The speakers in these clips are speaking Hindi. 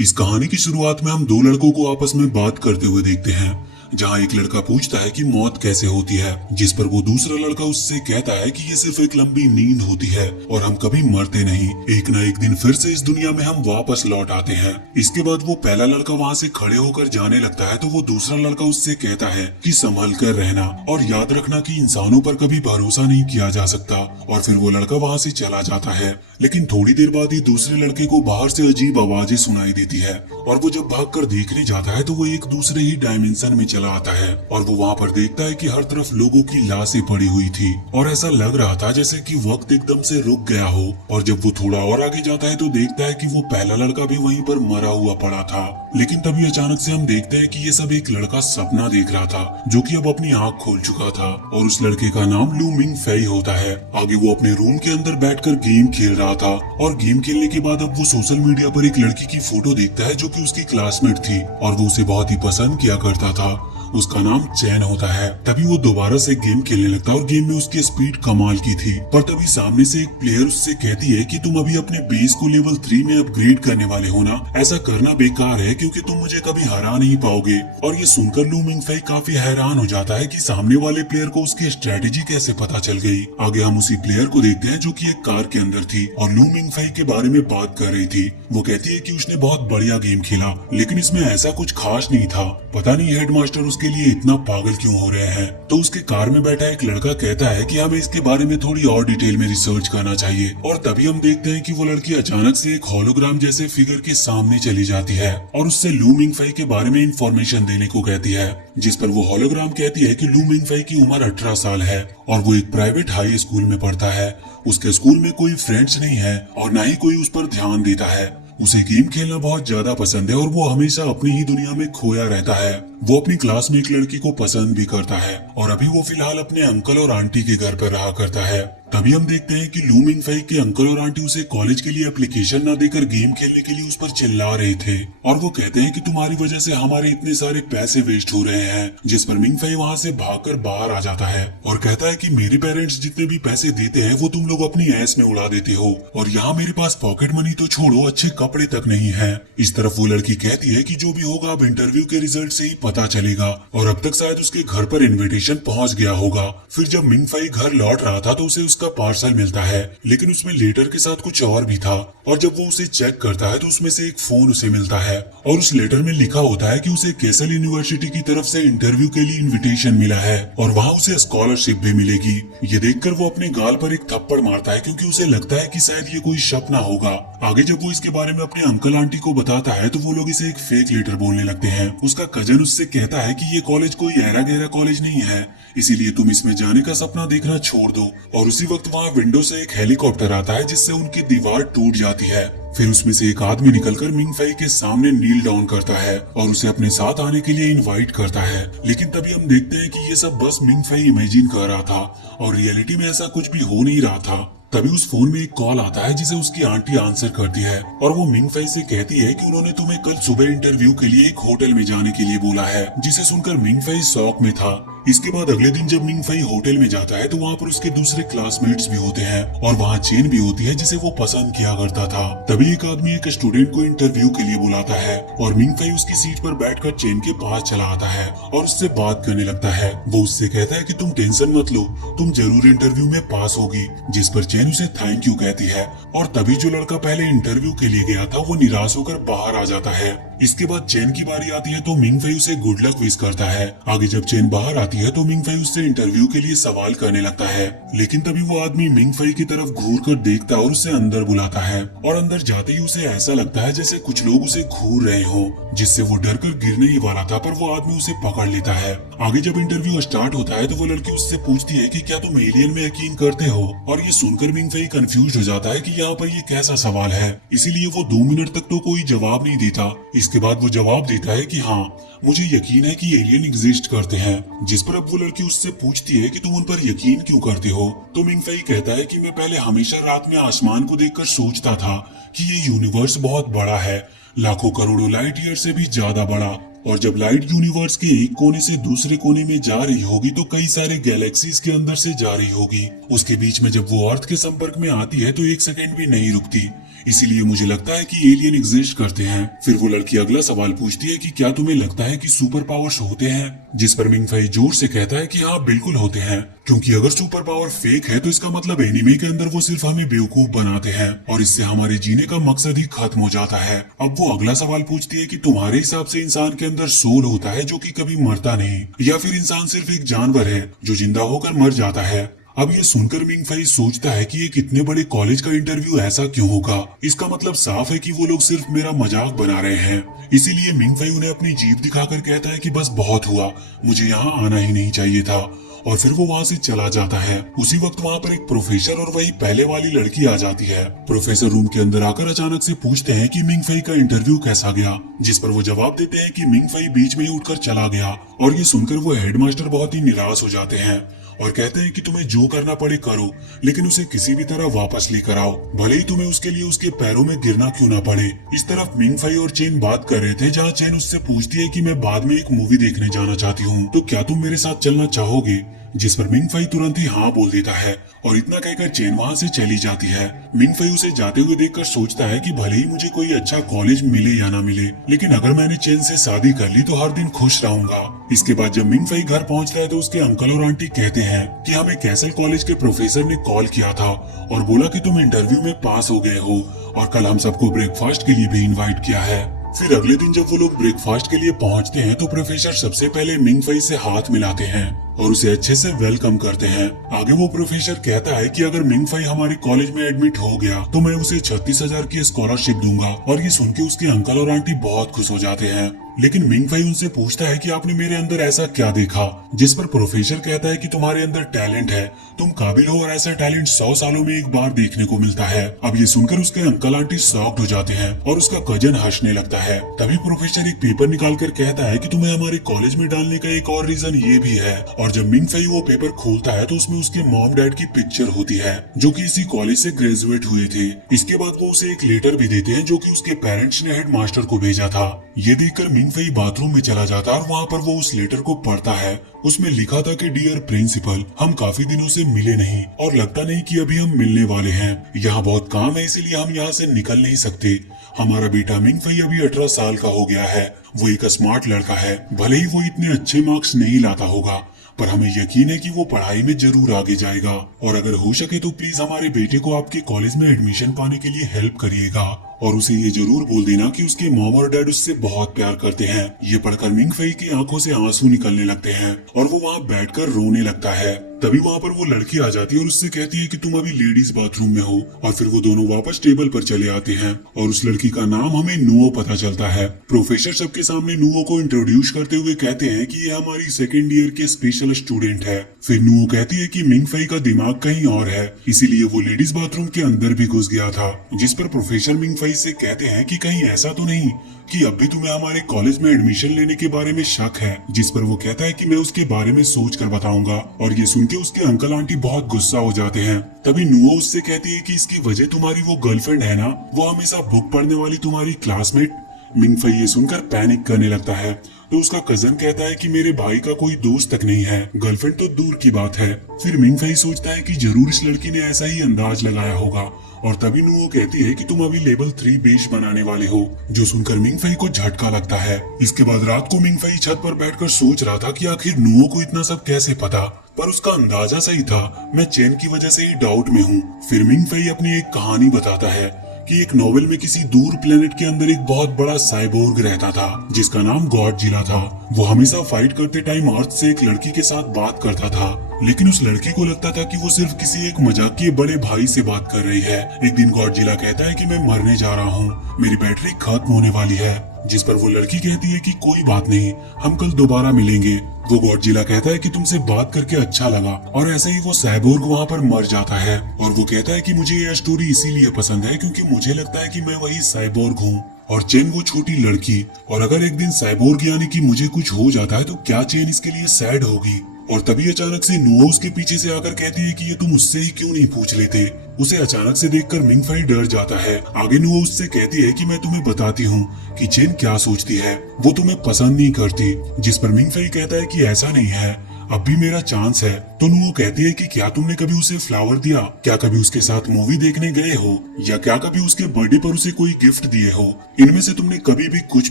इस कहानी की शुरुआत में हम दो लड़कों को आपस में बात करते हुए देखते हैं, जहां एक लड़का पूछता है कि मौत कैसे होती है, जिस पर वो दूसरा लड़का उससे कहता है कि ये सिर्फ एक लंबी नींद होती है और हम कभी मरते नहीं, एक न एक दिन फिर से इस दुनिया में हम वापस लौट आते हैं। इसके बाद वो पहला लड़का वहाँ से खड़े होकर जाने लगता है तो वो दूसरा लड़का उससे कहता है कि संभल कर रहना और याद रखना कि इंसानों पर कभी भरोसा नहीं किया जा सकता। और फिर वो लड़का वहाँ से चला जाता है। लेकिन थोड़ी देर बाद ही दूसरे लड़के को बाहर से अजीब आवाजें सुनाई देती है और वो जब भागकर देखने जाता है तो वो एक दूसरे ही डायमेंशन में चला आता है और वो वहाँ पर देखता है कि हर तरफ लोगों की लाशें पड़ी हुई थी और ऐसा लग रहा था जैसे कि वक्त एकदम से रुक गया हो। और जब वो थोड़ा और आगे जाता है तो देखता है कि वो पहला लड़का भी वहीं पर मरा हुआ पड़ा था। लेकिन तभी अचानक से हम देखते हैं कि ये सब एक लड़का सपना देख रहा था जो कि अब अपनी आंख खोल चुका था और उस लड़के का नाम लू मिंग फेई होता है। आगे वो अपने रूम के अंदर बैठकर गेम खेल रहा था और गेम खेलने के बाद अब वो सोशल मीडिया पर एक लड़की की फोटो देखता है जो कि उसकी क्लासमेट थी और वो उसे बहुत ही पसंद किया करता था। उसका नाम चैन होता है। तभी वो दोबारा से गेम खेलने लगता है और गेम में उसकी स्पीड कमाल की थी। पर तभी सामने से एक प्लेयर उससे कहती है कि तुम अभी अपने बेस को लेवल 3 में अपग्रेड करने वाले हो ना, ऐसा करना बेकार है क्योंकि तुम मुझे कभी हरा नहीं पाओगे। और ये सुनकर लू मिंग फेई काफी हैरान हो जाता है कि सामने वाले प्लेयर को उसकी स्ट्रेटेजी कैसे पता चल गई। आगे हम उसी प्लेयर को देखते हैं जो कि एक कार के अंदर थी और लू मिंग फेई के बारे में बात कर रही थी। वो कहती है कि उसने बहुत बढ़िया गेम खेला लेकिन इसमें ऐसा कुछ खास नहीं था, पता नहीं हेडमास्टर उसके लिए इतना पागल क्यों हो रहे हैं। तो उसके कार में बैठा एक लड़का कहता है कि हमें इसके बारे में थोड़ी और डिटेल में रिसर्च करना चाहिए। और तभी हम देखते हैं कि वो लड़की अचानक से एक होलोग्राम जैसे फिगर के सामने चली जाती है और उससे लू मिंग फेई के बारे में इंफॉर्मेशन देने को कहती है, जिस पर वो होलोग्राम कहती है कि लू मिंग फेई की उम्र 18 साल है और वो एक प्राइवेट हाई स्कूल में पढ़ता है। उसके स्कूल में कोई फ्रेंड्स नहीं है और न ही कोई उस पर ध्यान देता है। उसे गेम खेलना बहुत ज्यादा पसंद है और वो हमेशा अपनी ही दुनिया में खोया रहता है। वो अपनी क्लास में एक लड़की को पसंद भी करता है और अभी वो फिलहाल अपने अंकल और आंटी के घर पर रहा करता है। तभी हम देखते हैं कि लू मिंग फेई के अंकल और आंटी उसे कॉलेज के लिए एप्लीकेशन ना देकर गेम खेलने के लिए उस पर चिल्ला रहे थे और वो कहते हैं कि तुम्हारी वजह से हमारे इतने सारे पैसे वेस्ट हो रहे हैं। जिस पर मिंग फेई वहाँ से भागकर बाहर आ जाता है और कहता है कि मेरे पेरेंट्स जितने भी पैसे देते हैं वो तुम लोग अपनी ऐश में उड़ा देते हो और यहाँ मेरे पास पॉकेट मनी तो छोड़ो, अच्छे कपड़े तक नहीं है। इस तरफ वो लड़की कहती है कि जो भी होगा अब इंटरव्यू के रिजल्ट से ही पता चलेगा और अब तक शायद उसके घर पर इनविटेशन पहुंच गया होगा। फिर जब मिंग फेई घर लौट रहा था तो उसे उसका पार्सल मिलता है लेकिन उसमें लेटर के साथ कुछ और भी था और जब वो उसे चेक करता है तो उसमें से एक फोन उसे मिलता है और उस लेटर में लिखा होता है कि उसे कैसल यूनिवर्सिटी की तरफ से इंटरव्यू के लिए इनविटेशन मिला है और वहाँ उसे स्कॉलरशिप भी मिलेगी। ये देखकर वो अपने गाल पर एक थप्पड़ मारता है क्योंकि उसे लगता है कि शायद ये कोई सपना होगा। आगे जब वो इसके बारे में अपने अंकल आंटी को बताता है तो वो लोग इसे एक फेक लेटर बोलने लगते हैं। उसका कजन उससे कहता है कि ये कॉलेज कोई ऐरा गहरा कॉलेज नहीं है, इसीलिए तुम इसमें जाने का सपना देखना छोड़ दो। और उसी वक्त वहाँ विंडो से एक हेलीकॉप्टर आता है जिससे उनकी दीवार टूट जाती है। फिर उसमें से एक आदमी निकलकर मिंग फेई के सामने नील डाउन करता है और उसे अपने साथ आने के लिए इनवाइट करता है। लेकिन तभी हम देखते हैं कि ये सब बस मिंग फेई इमेजिन कर रहा था और रियलिटी में ऐसा कुछ भी हो नहीं रहा था। तभी उस फोन में एक कॉल आता है जिसे उसकी आंटी आंसर करती है और वो मिंग फेई से कहती है कि उन्होंने तुम्हें कल सुबह इंटरव्यू के लिए एक होटल में जाने के लिए बोला है, जिसे सुनकर मिंग फेई शॉक में था। इसके बाद अगले दिन जब मिंग फेई होटल में जाता है तो वहाँ पर उसके दूसरे क्लासमेट्स भी होते हैं और वहाँ चेन भी होती है जिसे वो पसंद किया करता था। तभी एक आदमी एक स्टूडेंट को इंटरव्यू के लिए बुलाता है और मिंग फेई उसकी सीट पर बैठकर चेन के पास चला आता है और उससे बात करने लगता है। वो उससे कहता है कि तुम टेंशन मत लो, तुम जरूर इंटरव्यू में पास होगी, जिस पर चेन उसे थैंक यू कहती है। और तभी जो लड़का पहले इंटरव्यू के लिए गया था वो निराश होकर बाहर आ जाता है। इसके बाद चेन की बारी आती है तो मिंग फेई उसे गुड लक विश करता है। आगे जब चेन बाहर आती है तो मिंग फेई उससे इंटरव्यू के लिए सवाल करने लगता है लेकिन तभी वो आदमी मिंग फेई की तरफ घूर कर देखता है और उसे अंदर बुलाता है और अंदर जाते ही उसे ऐसा लगता है जैसे कुछ लोग उसे घूर रहे हो, जिससे वो डर कर गिरने ही वाला था पर वो आदमी उसे पकड़ लेता है। आगे जब इंटरव्यू स्टार्ट होता है तो वो लड़की उससे पूछती है कि क्या तुम एलियन में यकीन करते हो और ये सुनकर मिंग फेई कंफ्यूज हो जाता है कि यहाँ पर ये कैसा सवाल है, इसीलिए वो 2 मिनट तक तो कोई जवाब नहीं देता। इसके बाद वो जवाब देता है कि हाँ, मुझे यकीन है कि एलियन एग्जिस्ट करते हैं। जिस पर अब वो लड़की उससे पूछती है कि तुम उन पर यकीन क्यों करते हो, तो मिंग फेई कहता है कि मैं पहले हमेशा रात में आसमान को देखकर सोचता था कि ये यूनिवर्स बहुत बड़ा है, लाखों करोड़ों लाइट ईयर से भी ज्यादा बड़ा, और जब लाइट यूनिवर्स के एक कोने से दूसरे कोने में जा रही होगी तो कई सारे गैलेक्सीज के अंदर से जा रही होगी। उसके बीच में जब वो अर्थ के संपर्क में आती है तो 1 सेकंड भी नहीं रुकती, इसीलिए मुझे लगता है कि एलियन एग्जिस्ट करते हैं। फिर वो लड़की अगला सवाल पूछती है कि क्या तुम्हें लगता है कि सुपर पावर्स होते हैं, जिस पर मिंगफाई जोर से कहता है कि हाँ बिल्कुल होते हैं, क्योंकि अगर सुपर पावर फेक है तो इसका मतलब एनिमे के अंदर वो सिर्फ हमें बेवकूफ बनाते हैं और इससे हमारे जीने का मकसद ही खत्म हो जाता है। अब वो अगला सवाल पूछती है कि तुम्हारे हिसाब से इंसान के अंदर सोल होता है जो कि कभी मरता नहीं, या फिर इंसान सिर्फ एक जानवर है जो जिंदा होकर मर जाता है। अब ये सुनकर मिंगफाई सोचता है कि एक इतने बड़े कॉलेज का इंटरव्यू ऐसा क्यों होगा। इसका मतलब साफ है कि वो लोग सिर्फ मेरा मजाक बना रहे हैं। इसीलिए मिंगफाई उन्हें अपनी जीभ दिखाकर कहता है कि बस बहुत हुआ, मुझे यहाँ आना ही नहीं चाहिए था, और फिर वो वहाँ से चला जाता है। उसी वक्त वहाँ पर एक प्रोफेसर और वही पहले वाली लड़की आ जाती है। प्रोफेसर रूम के अंदर आकर अचानक से पूछते हैं कि मिंगफाई का इंटरव्यू कैसा गया, जिस पर वो जवाब देते हैं कि मिंगफाई बीच में ही उठकर चला गया। और ये सुनकर वो हेडमास्टर बहुत ही निराश हो जाते हैं और कहते हैं कि तुम्हें जो करना पड़े करो, लेकिन उसे किसी भी तरह वापस लेकर आओ, भले ही तुम्हें उसके लिए उसके पैरों में गिरना क्यों ना पड़े। इस तरफ मिंगफाई और चेन बात कर रहे थे, जहाँ चेन उससे पूछती है कि मैं बाद में एक मूवी देखने जाना चाहती हूँ, तो क्या तुम मेरे साथ चलना चाहोगे, जिस पर मिंगफाई तुरंत ही हाँ बोल देता है और इतना कहकर चेन वहाँ से चली जाती है। मिंगफाई उसे जाते हुए देखकर सोचता है कि भले ही मुझे कोई अच्छा कॉलेज मिले या ना मिले, लेकिन अगर मैंने चेन से शादी कर ली तो हर दिन खुश रहूंगा। इसके बाद जब मिंगफाई घर पहुँचता है तो उसके अंकल और आंटी कहते हैं कि हमें कैसल कॉलेज के प्रोफेसर ने कॉल किया था और बोला कि तुम इंटरव्यू में पास हो गए हो और कल हम सबको ब्रेकफास्ट के लिए भी इन्वाइट किया है। फिर अगले दिन जब वो लोग ब्रेकफास्ट के लिए पहुंचते हैं तो प्रोफेसर सबसे पहले मिंगफाई से हाथ मिलाते हैं और उसे अच्छे से वेलकम करते हैं। आगे वो प्रोफेसर कहता है कि अगर मिंगफाई हमारे कॉलेज में एडमिट हो गया तो मैं उसे 36,000 की स्कॉलरशिप दूंगा। और ये सुन के उसके अंकल और आंटी बहुत खुश हो जाते हैं। लेकिन मिंगफाई उनसे पूछता है कि आपने मेरे अंदर ऐसा क्या देखा, जिस पर प्रोफेसर कहता है कि तुम्हारे अंदर टैलेंट है, तुम काबिल हो और ऐसा टैलेंट 100 सालों में एक बार देखने को मिलता है। अब ये सुनकर उसके अंकल आंटी शॉक्ड हो जाते हैं और उसका कजन हंसने लगता है। तभी प्रोफेसर एक पेपर निकाल कर कहता है कि तुम्हें हमारे कॉलेज में डालने का एक और रीजन ये भी है। और जब मिंगफाई वो पेपर खोलता है तो उसमें उसके मॉम डैड की पिक्चर होती है जो कि इसी कॉलेज से ग्रेजुएट हुए थे। इसके बाद वो उसे एक लेटर भी देते हैं जो कि उसके पेरेंट्स ने हेड मास्टर को भेजा था। ये देखकर मिंगफाई बाथरूम में चला जाता है और वहाँ पर वो उस लेटर को पढ़ता है। उसमें लिखा था कि डियर प्रिंसिपल, हम काफी दिनों से मिले नहीं और लगता नहीं कि अभी हम मिलने वाले हैं। यहाँ बहुत काम है इसीलिए हम यहाँ से निकल नहीं सकते। हमारा बेटा मिंगफाई अभी 18 साल का हो गया है। वो एक स्मार्ट लड़का है, भले ही वो इतने अच्छे मार्क्स नहीं लाता होगा, पर हमें यकीन है कि वो पढ़ाई में जरूर आगे जाएगा। और अगर हो सके तो प्लीज हमारे बेटे को आपके कॉलेज में एडमिशन पाने के लिए हेल्प करिएगा और उसे ये जरूर बोल देना कि उसके मॉम और डैड उससे बहुत प्यार करते हैं। ये पढ़कर मिंगफाई की आंखों से आंसू निकलने लगते हैं और वो वहाँ बैठकर रोने लगता है। तभी वहाँ पर वो लड़की आ जाती है और उससे कहती है कि तुम अभी लेडीज बाथरूम में हो। और फिर वो दोनों वापस टेबल पर चले आते हैं और उस लड़की का नाम हमें नुओ पता चलता है। प्रोफेसर सबके सामने नुओ को इंट्रोड्यूस करते हुए कहते हैं कि ये हमारी सेकेंड ईयर के स्पेशल स्टूडेंट है। फिर नुओ कहती है कि मिंगफाई का दिमाग कहीं और है, इसीलिए वो लेडीज बाथरूम के अंदर भी घुस गया था। जिस पर प्रोफेसर मिंगफाई से कहते हैं कि कहीं ऐसा तो नहीं कि अब भी तुम्हें हमारे कॉलेज में एडमिशन लेने के बारे में शक है। जिस पर वो कहता है कि मैं उसके बारे में सोच कर बताऊंगा। और ये सुन के उसके अंकल आंटी बहुत गुस्सा हो जाते हैं। तभी नुओ उससे कहती है कि इसकी वजह तुम्हारी वो गर्लफ्रेंड है ना, वो हमेशा बुक पढ़ने वाली तुम्हारी क्लासमेट। मिंगफाई ये सुनकर पैनिक करने लगता है तो उसका कजन कहता है कि मेरे भाई का कोई दोस्त तक नहीं है, गर्लफ्रेंड तो दूर की बात है। फिर मिंगफाई सोचता है कि जरूर इस लड़की ने ऐसा ही अंदाज लगाया होगा। और तभी नुओ कहती है कि तुम अभी लेवल 3 बेस बनाने वाले हो, जो सुनकर मिंगफाई को झटका लगता है। इसके बाद रात को मिंगफाई छत पर बैठकर सोच रहा था कि आखिर नुओ को इतना सब कैसे पता, पर उसका अंदाजा सही था। मैं चेन की वजह से ही डाउट में हूँ। फिर मिंगफाई अपनी एक कहानी बताता है कि एक नॉवेल में किसी दूर प्लेनेट के अंदर एक बहुत बड़ा साइबोर्ग रहता था जिसका नाम गॉडजिला था। वो हमेशा फाइट करते टाइम अर्थ से एक लड़की के साथ बात करता था, लेकिन उस लड़की को लगता था कि वो सिर्फ किसी एक मजाकिये बड़े भाई से बात कर रही है। एक दिन गॉडजिला कहता है कि मैं मरने जा रहा हूँ, मेरी बैटरी खत्म होने वाली है। जिस पर वो लड़की कहती है कि कोई बात नहीं, हम कल दोबारा मिलेंगे। वो गॉडजिला कहता है कि तुमसे बात करके अच्छा लगा और ऐसे ही वो साइबोर्ग वहाँ पर मर जाता है। और वो कहता है कि मुझे यह स्टोरी इसीलिए पसंद है क्योंकि मुझे लगता है कि मैं वही साइबोर्ग हूँ और चेन वो छोटी लड़की। और अगर एक दिन साइबोर्ग यानी कि मुझे कुछ हो जाता है तो क्या चेन इसके लिए सैड होगी। और तभी अचानक से नुओ उसके पीछे से आकर कहती है कि ये तुम उससे ही क्यों नहीं पूछ लेते। उसे अचानक से देखकर मिंगफाई डर जाता है। आगे नुओ उससे कहती है कि मैं तुम्हें बताती हूँ कि चेन क्या सोचती है, वो तुम्हें पसंद नहीं करती। जिस पर मिंगफाई कहता है कि ऐसा नहीं है, अब भी मेरा चांस है। तो नुओ कहती है कि क्या तुमने कभी उसे फ्लावर दिया, क्या कभी उसके साथ मूवी देखने गए हो, या क्या कभी उसके बर्थडे पर उसे कोई गिफ्ट दिए हो। इनमें से तुमने कभी भी कुछ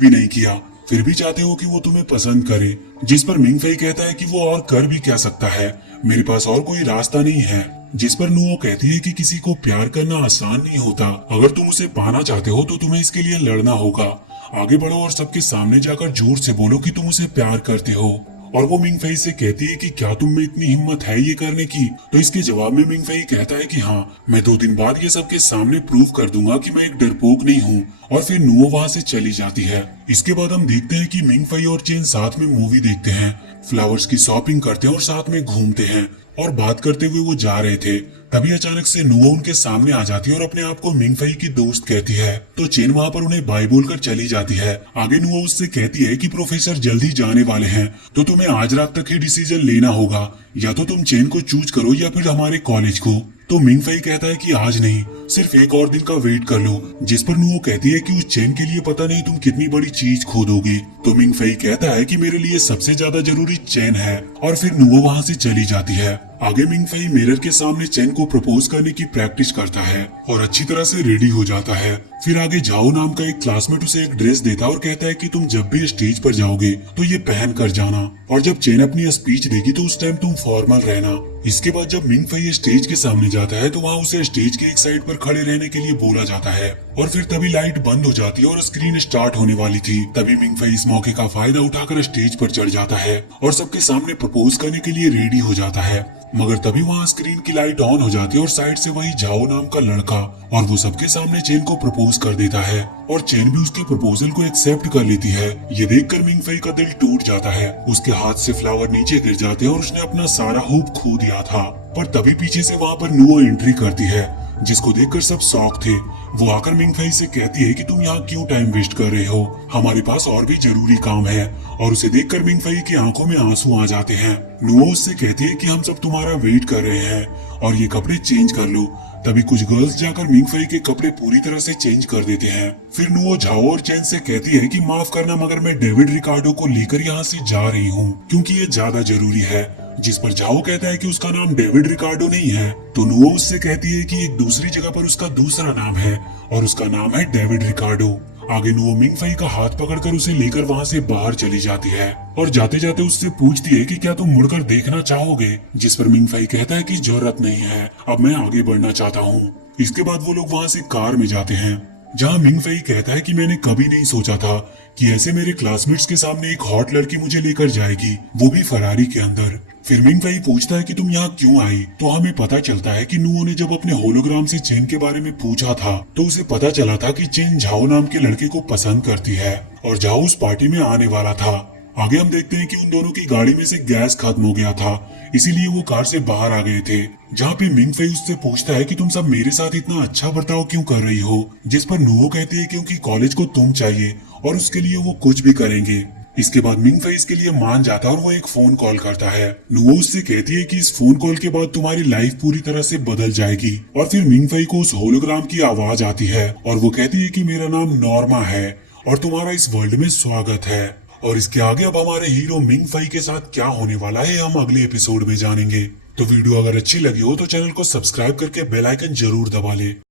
भी नहीं किया, फिर भी चाहते हो कि वो तुम्हें पसंद करे। जिस पर मिंग फई कहता है कि वो और कर भी क्या सकता है, मेरे पास और कोई रास्ता नहीं है। जिस पर नुओ कहती है कि किसी को प्यार करना आसान नहीं होता, अगर तुम उसे पाना चाहते हो तो तुम्हें इसके लिए लड़ना होगा। आगे बढ़ो और सबके सामने जाकर जोर से बोलो कि तुम उसे प्यार करते हो। और वो मिंग फई से कहती है कि क्या तुम में इतनी हिम्मत है ये करने की। तो इसके जवाब में मिंग फई कहता है कि हाँ, मैं 2 दिन बाद ये सबके सामने प्रूव कर दूंगा कि मैं एक डरपोक नहीं हूँ। और फिर नुओ वहाँ से चली जाती है। इसके बाद हम देखते हैं कि मिंग फई और चेन साथ में मूवी देखते हैं, फ्लावर्स की शॉपिंग करते हैं और साथ में घूमते हैं। और बात करते हुए वो जा रहे थे, तभी अचानक से नुओ उनके सामने आ जाती है और अपने आप को मिंग फई की दोस्त कहती है। तो चेन वहाँ पर उन्हें बाय बोलकर चली जाती है। आगे नुओ उससे कहती है कि प्रोफेसर जल्दी जाने वाले हैं, तो तुम्हें आज रात तक ही डिसीजन लेना होगा, या तो तुम चेन को चूज करो या फिर हमारे कॉलेज को। तो मिंग फई कहता है कि आज नहीं, सिर्फ एक और दिन का वेट कर लो। जिस पर नुओ कहती है कि उस चेन के लिए पता नहीं तुम कितनी बड़ी चीज खो दोगे। तो मिंग फई कहता है कि मेरे लिए सबसे ज्यादा जरूरी चेन है, और फिर नुओ वहाँ से चली जाती है। आगे मिंग फई मिरर के सामने चेन को प्रपोज करने की प्रैक्टिस करता है और अच्छी तरह से रेडी हो जाता है। फिर आगे जाओ नाम का एक क्लासमेट उसे एक ड्रेस देता है और कहता है कि तुम जब भी स्टेज पर जाओगे तो ये पहन कर जाना, और जब चेन अपनी स्पीच देगी तो उस टाइम तुम फॉर्मल रहना। इसके बाद जब मिंग फई स्टेज के सामने जाता है तो वहाँ उसे स्टेज के एक साइड पर खड़े रहने के लिए बोला जाता है। और फिर तभी लाइट बंद हो जाती है और स्क्रीन स्टार्ट होने वाली थी। तभी मिंग फई इस मौके का फायदा उठाकर स्टेज पर चढ़ जाता है और सबके सामने प्रपोज करने के लिए रेडी हो जाता है। मगर तभी वहाँ स्क्रीन की लाइट ऑन हो जाती है और साइड से वही जाओ नाम का लड़का, और वो सबके सामने चेन को प्रपोज कर देता है और चेन भी उसके प्रपोजल को एक्सेप्ट कर लेती है। ये देखकर मिंग फई का दिल टूट जाता है, उसके हाथ से फ्लावर नीचे गिर जाते हैं और उसने अपना सारा होप खो दिया था। पर तभी पीछे से वहाँ पर नुओ एंट्री करती है, जिसको देखकर सब शॉक थे। वो आकर मिंग फई से कहती है कि तुम यहाँ क्यों टाइम वेस्ट कर रहे हो, हमारे पास और भी जरूरी काम है। और उसे देखकर मिंग फई की आंखों में आंसू आ जाते हैं। नुओ उससे कहती है कि हम सब तुम्हारा वेट कर रहे हैं और ये कपड़े चेंज कर लो। तभी कुछ गर्ल्स जाकर मिंग फई के कपड़े पूरी तरह से चेंज कर देते हैं। फिर नुओ झाओ और चेन से कहती है कि माफ करना, मगर मैं डेविड रिकार्डो को लेकर यहाँ से जा रही हूँ क्योंकि ये ज्यादा जरूरी है। जिस पर झाओ कहता है कि उसका नाम डेविड रिकार्डो नहीं है। तो नुओ उससे कहती है कि एक दूसरी जगह पर उसका दूसरा नाम है और उसका नाम है डेविड रिकार्डो। आगे नुओ मिंग फई का हाथ पकड़कर उसे लेकर वहाँ से बाहर चली जाती है और जाते जाते उससे पूछती है कि क्या तुम मुड़कर देखना चाहोगे। जिस पर मिंग फई कहता है कि जरूरत नहीं है, अब मैं आगे बढ़ना चाहता हूँ। इसके बाद वो लोग वहाँ से कार में जाते हैं, जहाँ मिंग फई कहता है कि मैंने कभी नहीं सोचा था कि ऐसे मेरे क्लासमेट्स के सामने एक हॉट लड़की मुझे लेकर जाएगी, वो भी फरारी के अंदर। फिर मिंग फई पूछता है कि तुम यहाँ क्यों आई। तो हमें पता चलता है कि नुओ ने जब अपने होलोग्राम से चेन के बारे में पूछा था तो उसे पता चला था कि चेन झाओ नाम के लड़के को पसंद करती है और झाओ उस पार्टी में आने वाला था। आगे हम देखते हैं कि उन दोनों की गाड़ी में से गैस खत्म हो गया था, इसीलिए वो कार से बाहर आ गए थे। जहाँ पे मिंग फई उससे पूछता है कि तुम सब मेरे साथ इतना अच्छा बर्ताव क्यों कर रही हो। जिस पर नुओ कहती है क्योंकि कॉलेज को तुम चाहिए और उसके लिए वो कुछ भी करेंगे। इसके बाद मिंग फई इसके लिए मान जाता है और वो एक फोन कॉल करता है। नुओ उससे कहती है कि इस फोन कॉल के बाद तुम्हारी लाइफ पूरी तरह से बदल जाएगी। और फिर मिंग फई को उस होलोग्राम की आवाज आती है और वो कहती है कि मेरा नाम नॉर्मा है और तुम्हारा इस वर्ल्ड में स्वागत है। और इसके आगे अब हमारे हीरो मिंग फई के साथ क्या होने वाला है हम अगले एपिसोड में जानेंगे। तो वीडियो अगर अच्छी लगी हो तो चैनल को सब्सक्राइब करके बेल आइकन जरूर दबा ले।